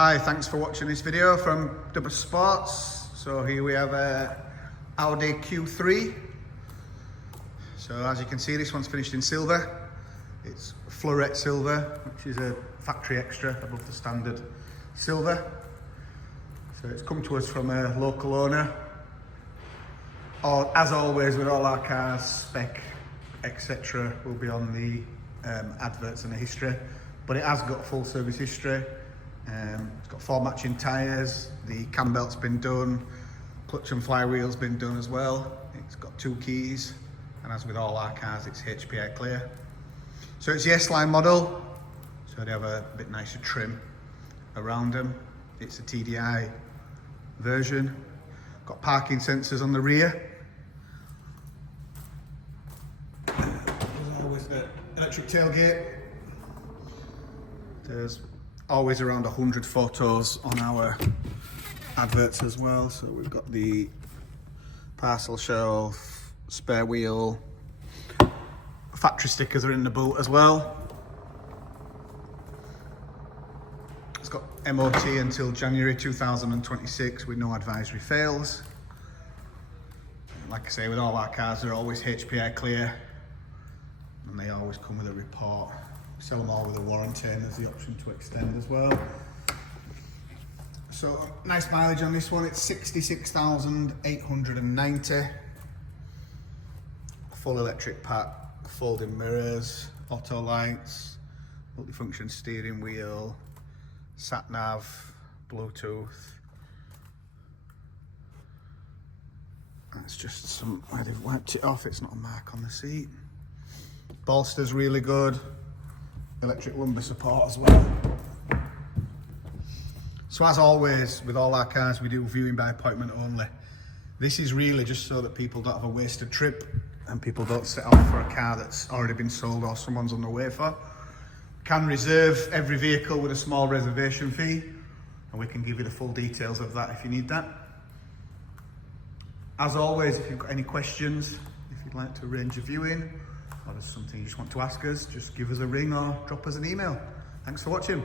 Hi, thanks for watching this video from Double Sports. So here we have a Audi Q3. So as you can see, this one's finished in silver. It's Floret silver, which is a factory extra above the standard silver. So it's come to us from a local owner. Or, as always with all our cars, spec, etc. will be on the adverts and the history. But it has got full service history. It's got 4 matching tyres, the cambelt's been done, clutch and flywheel's been done as well. It's got 2 keys, and as with all our cars, it's HPI clear. So it's the S-line model, so they have a bit nicer trim around them. It's a TDI version. Got parking sensors on the rear. There's always the electric tailgate. There's always around 100 photos on our adverts as well. So we've got the parcel shelf, spare wheel, factory stickers are in the boot as well. It's got MOT until January 2026 with no advisory fails. Like I say, with all our cars, they're always HPI clear and they always come with a report. We sell them all with a warranty, and there's the option to extend as well. So nice mileage on this one. It's 66,890. Full electric pack, folding mirrors, auto lights, multifunction steering wheel, sat nav, Bluetooth. That's just some where they've wiped it off. It's not a mark on the seat. Bolster's really good. Electric lumbar support as well. So as always with all our cars, we do viewing by appointment only. This is really just so that people don't have a wasted trip and people don't set off for a car that's already been sold or someone's on the way for. We can reserve every vehicle with a small reservation fee, and we can give you the full details of that if you need that. As always, if you've got any questions, if you'd like to arrange a viewing, or there's something you just want to ask us, just give us a ring or drop us an email. Thanks for watching.